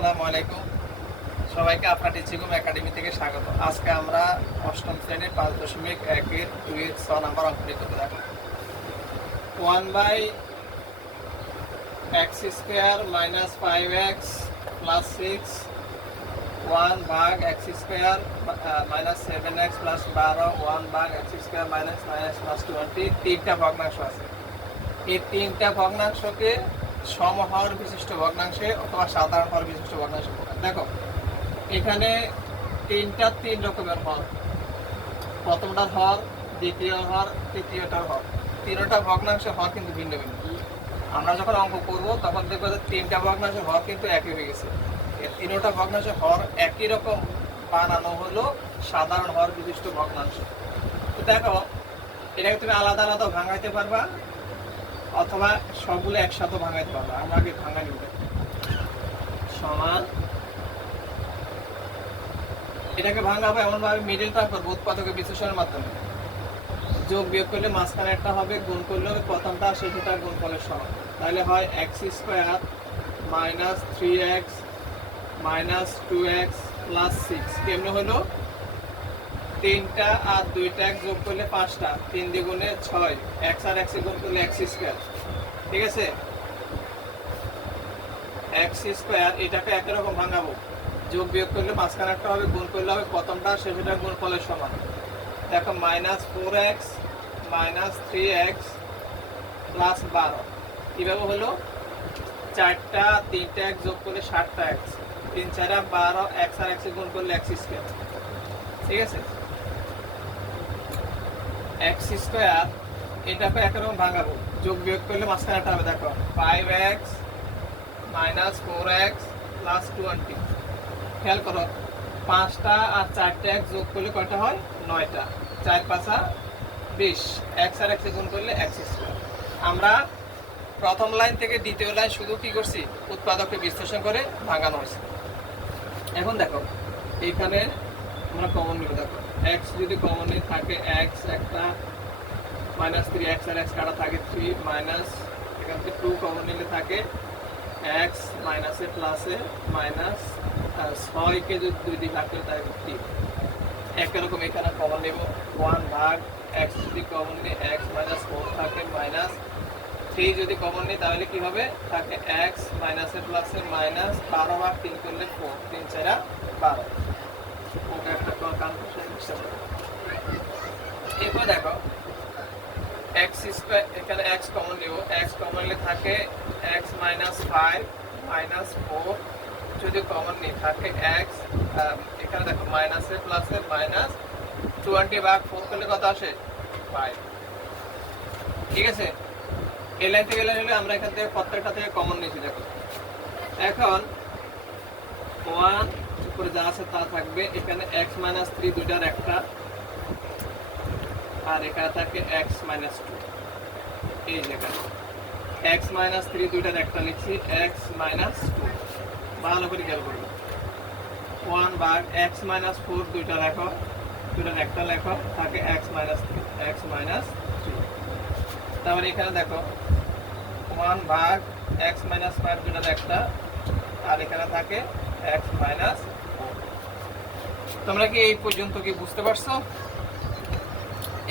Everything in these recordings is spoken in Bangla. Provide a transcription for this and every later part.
আসসালামু আলাইকুম। সবাইকে আপনার টিচিকুম একাডেমি থেকে স্বাগত। আজকে আমরা অষ্টম শ্রেণির পাঁচ দশমিক একের দুই, ছ নাম্বার অঙ্কটি করতে দেখো one by x square minus five x plus six, one ভাগ x square minus seven x plus বারো, ওয়ান ভাগ x square minus nine x plus twenty, তিনটা ভগ্নাংশ আছে। এই তিনটা ভগ্নাংশকে সমহর বিশিষ্ট ভগ্নাংশে অথবা সাধারণ হর বিশিষ্ট ভগ্নাংশে দেখো, এখানে তিনটা তিন রকমের হর। প্রথমটার হর দ্বিতীয় হর, তৃতীয়টার হর। তিনটা ভগ্নাংশের হর কিন্তু ভিন্ন ভিন্ন। আমরা যখন অঙ্ক করব, তখন দেখব যে তিনটা ভগ্নাংশের হর কিন্তু একই হয়ে গেছে। তিনটা ভগ্নাংশের হর একই রকম বানানো হলো সাধারণ হর বিশিষ্ট ভগ্নাংশ। তো দেখো, এটাকে তুমি আলাদা আলাদা ভাঙাইতে পারবা। অথবা সবগুলো একসাথে ভাঙাইতে পারব। আমরা আগে ভাঙা নিব। সমান। এটাকে ভাঙা হবে এমনভাবে মিডিল টার্ম করব, উৎপাদকের বিশ্লেষণের মাধ্যমে। যোগ বিয়োগ করলে মাঝখানে একটা হবে, গুণ করলে হবে, প্রথমটা, শেষটা গুণ করলে সমান। তাহলে হয় x square minus three x minus two x plus six কেমনে হলো? তিনটা আর দুইটা এক যোগ করলে পাঁচটা। তিন দ্বিগুণে ছয়। এক্স আর এক্স গুণ করলে এক্স স্কোয়ার। ঠিক আছে? এক্স স্কোয়ার, এটাকে একই রকম ভাঙাবো। যোগ বিয়োগ করলে মাঝখানে একটা হবে, গুণ করলে হবে, প্রথমটা সেটা গুণ ফলের সমান। দেখো minus four x minus three x plus বারো। কীভাবে হলো? চারটা, তিনটা এক যোগ করলে সাতটা এক্স তিন চারা বারো, এক্স আর এক্স গুণ করলে এক্স স্কোয়ার। ঠিক আছে? এক্স স্কোয়ার এটাকে একরকম ভাঙাবো। যোগ বিয়োগ করলে মাঝখানে একটা হবে, দেখো। Five x minus four x plus twenty খেয়াল করো, পাঁচটা আর চারটে এক যোগ করলে কয়টা হয়? নয়টা। চার পাঁচা বিশ। এক্স আর এক্স গুণ করলে এক্স স্কোয়ার আমরা প্রথম লাইন থেকে দ্বিতীয় লাইন শুধু কি করছি? উৎপাদককে বিশ্লেষণ করে ভাঙানো হয়েছে। এখন দেখো, এইখানে আমরা কমন নিব। দেখো এক্স যদি কমন থাকে এক্স একটা মাইনাস থ্রি এক্স আর এক্স কাটা থাকে থ্রি মাইনাস এখান থেকে টু কমন নিলে থাকে এক্স মাইনাসে প্লাসে মাইনাস ছয়কে যদি দুই দিক ভাগ করে, তাহলে তিন একরকম এখানে কমন নেব। ওয়ান ভাগ এক্স যদি কমন নিই এক্স মাইনাস ফোর থাকে মাইনাস থ্রি যদি কমন নিই, তাহলে কি হবে? থাকে এক্স মাইনাসে প্লাসে মাইনাস বারো ভাগ তিন করলে ফোর তিন চারা বারো। কনফিউশন এরপর দেখো এক্স স্কোয়ার এখানে এক্স কমন নিব। এক্স কমন নিলে থাকে x minus five minus four যদি কমন নিই থাকে এক্স এখানে দেখো মাইনাসে প্লাসে মাইনাস টোয়েন্টি ভাগ ফোর করলে কত আসে? ফাইভ ঠিক আছে? এই লাইন থেকে লাইন হলে আমরা এখান থেকে প্রত্যেকটা থেকে কমন নিয়েছি, দেখো। এখন ওয়ান উপরে যা আছে তা থাকবে। এখানে এক্স মাইনাস থ্রি দুইটার একটা, আর এখানে থাকে এক্স মাইনাস টু এই জায়গায় এক্স মাইনাস থ্রি দুইটার একটা লিখছি এক্স মাইনাস টু ভালো করে খেয়াল করব। ওয়ান ভাগ এক্স মাইনাস ফোর দুইটা লেখো, দুইটার একটা লেখো, থাকে x minus three x minus three তারপরে এখানে দেখো ওয়ান ভাগ এক্স মাইনাস ফাইভ দুইটার একটা, আর এখানে থাকে এক্স মাইনাস তোমরা কি এই পর্যন্ত কি বুঝতে পারছ?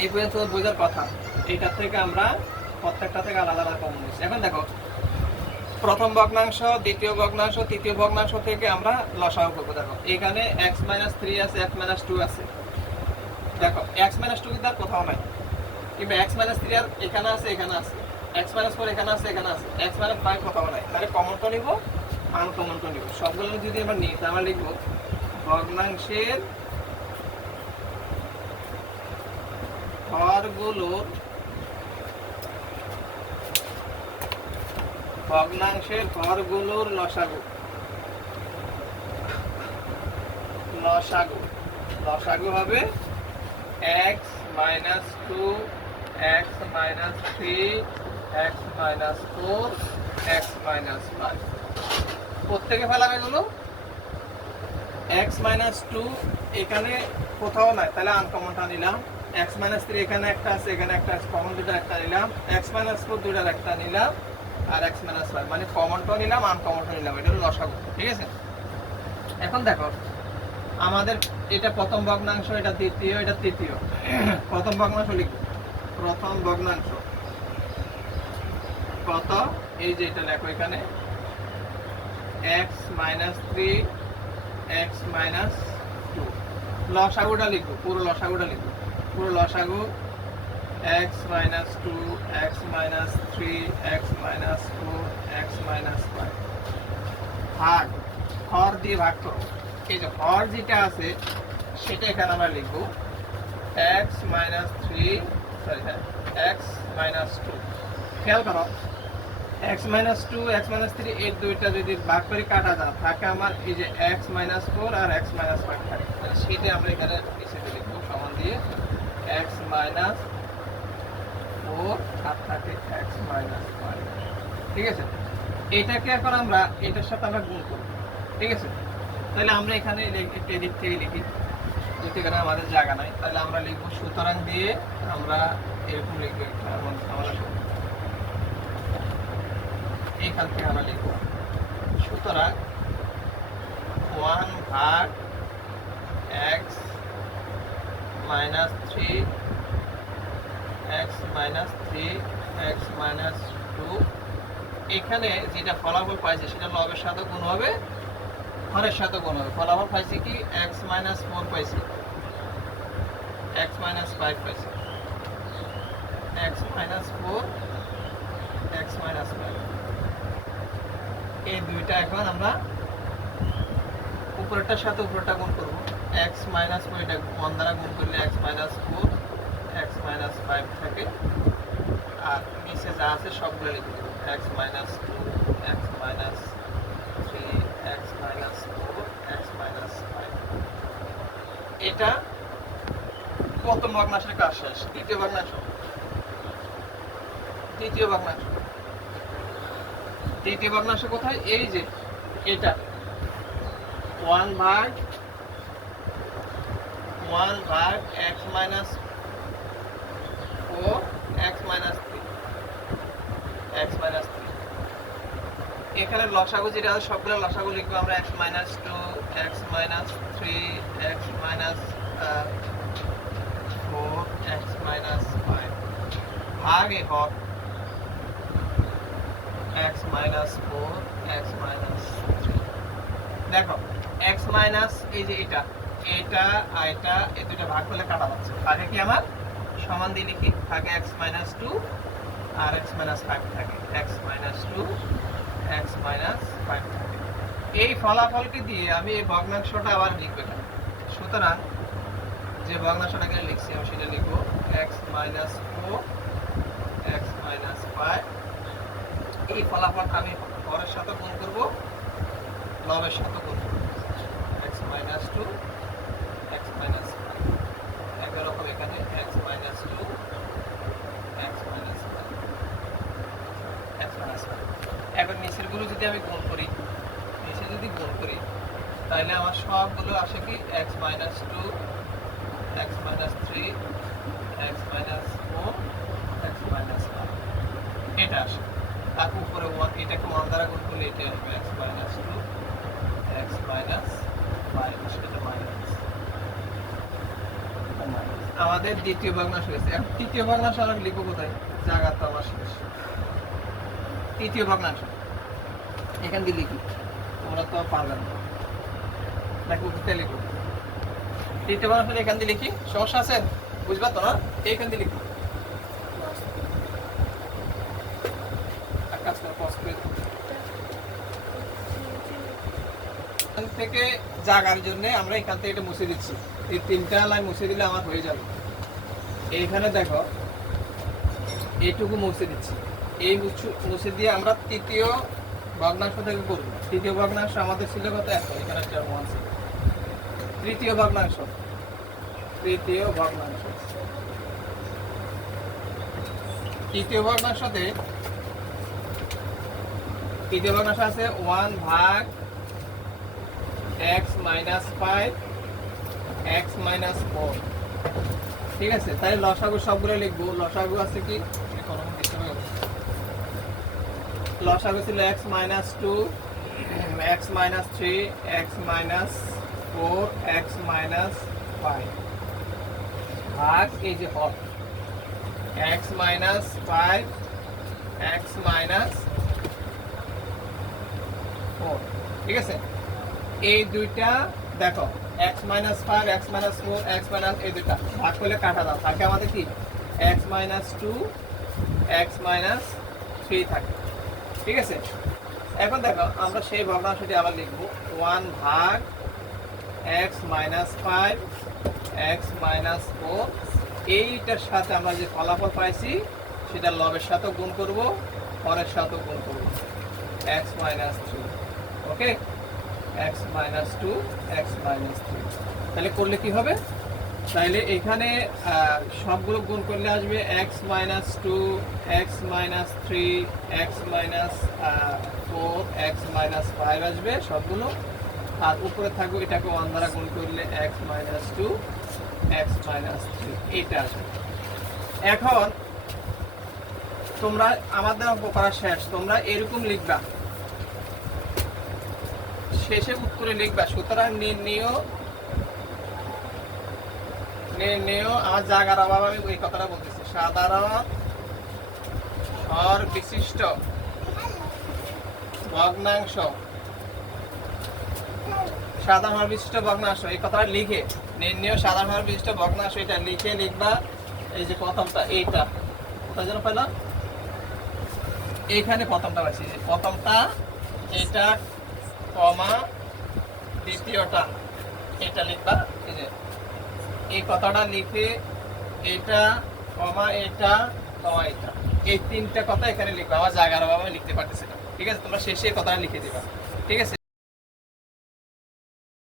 এই পর্যন্ত বোঝার কথা। এইটার থেকে আমরা প্রত্যেকটা থেকে আলাদা আলাদা কমন নিচ্ছি এখন দেখো, প্রথম ভগ্নাংশ, দ্বিতীয় ভগ্নাংশ, তৃতীয় ভগ্নাংশ থেকে আমরা লসাগু করব। দেখো, এখানে এক্স মাইনাস থ্রি আছে এক্স মাইনাস টু আছে। দেখো এক্স মাইনাস টু কিন্তু আর কোথাও নাই। কিংবা এক্স মাইনাস থ্রি আর এখানে আছে এখানে আছে। এক্স মাইনাস ফোর এখানে আছে এখানে আছে। এক্স মাইনাস ফাইভ কোথাও নাই। তাহলে কমনটা নিব আনকমনটা নিব। সবগুলো যদি আমরা নিই, তাহলে লিখব ভগ্নাংশের হরগুলোর ভগ্নাংশের হরগুলোর লসাগু। লসাগু। লসাগু হবে x minus two x minus three x minus four x minus five প্রত্যেকে ফেলাম এগুলো? এক্স মাইনাস টু এখানে কোথাও নাই। তাহলে আনকমনটা নিলাম। এক্স মাইনাস থ্রি এখানে একটা আছে, এখানে একটা আছে কমন দুটার একটা নিলাম। এক্স মাইনাস ফোর দুটার একটা নিলাম, আর এক্স মাইনাস ফাইভ মানে কমনটাও নিলাম আনকমনটাও নিলাম, এটা হলো লসাগু ঠিক আছে? এখন দেখো, আমাদের এটা প্রথম ভগ্নাংশ, এটা দ্বিতীয়, এটা তৃতীয়। প্রথম ভগ্নাংশ লিখব। প্রথম ভগ্নাংশ। কত? এই যে এটা লেখো এখানে। X minus three x minus two লসাগুটা লিখব, পুরো লসাগুটা লিখব। পুরো লসাগু x minus two x minus three x minus four x minus five ভাগ হর দিয়ে ভাগ করো এই যে হর যেটা আছে সেটা এখানে আমরা লিখব x minus three sorry x minus two খেয়াল করো x minus two x minus three এই দুইটা যদি ভাগ করে কাটা যায় থাকে আমার এই যে এক্স মাইনাস ফোর আর এক্স মাইনাস ফাইভ থাকে সেটা আমরা এখানে নিচেতে লিখব সমান দিয়ে এক্স মাইনাস ফোর আর থাকে এক্স মাইনাস ফাইভ। ঠিক আছে? এটাকে এখন আমরা এটার সাথে আমরা গুণ করব। ঠিক আছে? তাহলে আমরা এখানে একটু এদিক থেকে লিখি। যেহেতু এখানে আমাদের জায়গা নাই, তাহলে আমরা লিখব সুতরাং দিয়ে আমরা এরকম লিখব একটা আমরা এইখান থেকে আমরা লিখব, সুতরাং ওয়ান ভাগ x minus three x minus three x minus two এখানে যেটা ফলাফল পাইছে সেটা লবের সাথে গুণ হবে হরের সাথে গুণ হবে। ফলাফল পাইছে কি? এক্স মাইনাস ফোর পাইছি। এক্স মাইনাস ফাইভ পাইছি। X minus four x minus five এই দুইটা এখন আমরা উপরেরটার সাথে উপরেরটা গুণ করব। এক্স মাইনাস ফোর এটা ওয়ান দ্বারা গুণ করলে x minus four x minus five থাকে। আর নিচে যা আছে সবগুলো লিখে দেবো। X minus two x minus three x minus four x minus five এটা প্রথম ভগ্নাংশের কাজ শেষ। দ্বিতীয় ভগ্নাংশ। তৃতীয় ভগ্নাংশ। তৃতীয় ভগ্নাংশ কোথায়? এই যে, এটা। ওয়ান ভাগ ওয়ান ভাগ x minus four, x minus three, x minus এখানে লসাগু যেটা আছে, সবগুলো লসাগু লিখব আমরা, x minus two, x minus three, x minus four, x minus five. ভাগে হর x minus four, x minus three. দেখো এক্স মাইনাস এই যে এটা এটা আর এই দুটো ভাগ করলে কাটা যাচ্ছে। আগে কি আমার? সমান দিয়ে লিখি থাকে এক্স মাইনাস টু আর এক্স মাইনাস ফাইভ থাকে। X minus two, x minus five থাকে। এই ফলাফলকে দিয়ে আমি এই ভগ্নাংশটা আবার লিখব এখানে। সুতরাং যে ভগ্নাংশটাকে লিখছি, আমি সেটা লিখব। X minus four, x minus five. এই ফলাফলটা আমি হরের সাথে গুণ করব, লবের সাথে গুণ করব x minus two x minus five একই রকম এখানে x minus two x minus five x minus five এখন নিচেরগুলো যদি আমি গুণ করি নিচে যদি গুণ করি তাহলে আমার সবগুলো আসে কি x minus two x minus three x minus four x minus five এটা আসে। তার উপরে ওয়ান এটাকে ওয়ান দ্বারা গুণ করলে এটা আসবে x minus two x minus five সেটা মাইনাস আমাদের দ্বিতীয় ভগ্নাংশ হয়েছে। এখন তৃতীয় ভগ্নাংশ আমরা লিখব কোথায়? জায়গা তো আমার শেষ। তৃতীয় ভগ্নাংশ। এখান দিয়ে লিখি। তোমরা তো পারবে না। নাকি তৃতীয় ভগ্নাংশ এখান দিয়ে লিখি। সমস্যা আছে? বুঝবা তো না? এইখান দিয়ে করে থেকে জাগার জন্য আমরা এখান থেকে এটা মুছে দিচ্ছি। এই তিনটা লাইন মুছে দিলে আমার হয়ে যাবে। এইখানে দেখো, এইটুকু মুছে দিচ্ছি। এই মুছে দিয়ে আমরা তৃতীয় ভগ্নাংশ থেকে করব তৃতীয় ভগ্নাংশ আমাদের ছিল কত? এখন এখানে একটা ওয়ান তৃতীয় ভগ্নাংশ তৃতীয় ভগ্নাংশ তৃতীয় ভগ্নাংশতে তৃতীয় ভগ্নাংশ আছে ওয়ান ভাগ x minus five x minus four ঠিক আছে? তাই লসাগু সবগুলো লিখব। লসাগু আছে কি? লসাগু ছিল x minus two x minus three x minus four x minus five ভাগ এই যে হর x minus five x minus four ঠিক আছে এই দুইটা দেখো x minus five x minus four x minus এই দুইটা ভাগ করলে কাটা দাও থাকে আমাদের কি x minus two x minus three থাকে ঠিক আছে? এখন দেখো, আমরা সেই ভগ্নাংশটি আবার লিখব। ওয়ান ভাগ x minus five, x minus four, এইটার সাথে আমরা যে ফলাফল পাইছি, সেটা লবের সাথেও গুণ করব হরের সাথেও গুণ করব। X minus three, okay? X minus two, x minus three. তাহলে করলে কি হবে? তাহলে এখানে সবগুলো গুণ করলে আসবে x minus two x minus three x minus four x minus five আসবে সবগুলো। আর উপরে থাকবে, এটাকে ওয়ান দ্বারা গুণ করলে x minus two x minus three এইটা আসবে। এখন, তোমরা, আমাদের অঙ্ক করা শেষ, তোমরা এরকম লিখবা। শেষে উত্তরে লিখবা, সুতরাং নির্ণয় নির্ণয় আমার জায়গার অভাব, আমি ওই কথাটা বলতেছি। সাধারণ হর বিশিষ্ট ভগ্নাংশ। সাধারণ হর বিশিষ্ট ভগ্নাংশ, এই কথাটা লিখে। নির্ণয় সাধারণ হর বিশিষ্ট ভগ্নাংশ, এটা লিখে লিখবা। এই যে প্রথমটা, এইটা। কোথায় যেন পেলাম এইখানে প্রথমটা আছে প্রথমটা, এটা, কমা, দ্বিতীয়টা, এটা লিখবা। এই যে এই কথাটা লিখে এটা, কমা এটা কমা এটা। এই তিনটা কথা এখানে লিখবে। আমার জায়গার অভাবে লিখতে পারতেছে না। ঠিক আছে? তোমরা শেষে কথাটা লিখে দিবা। ঠিক আছে?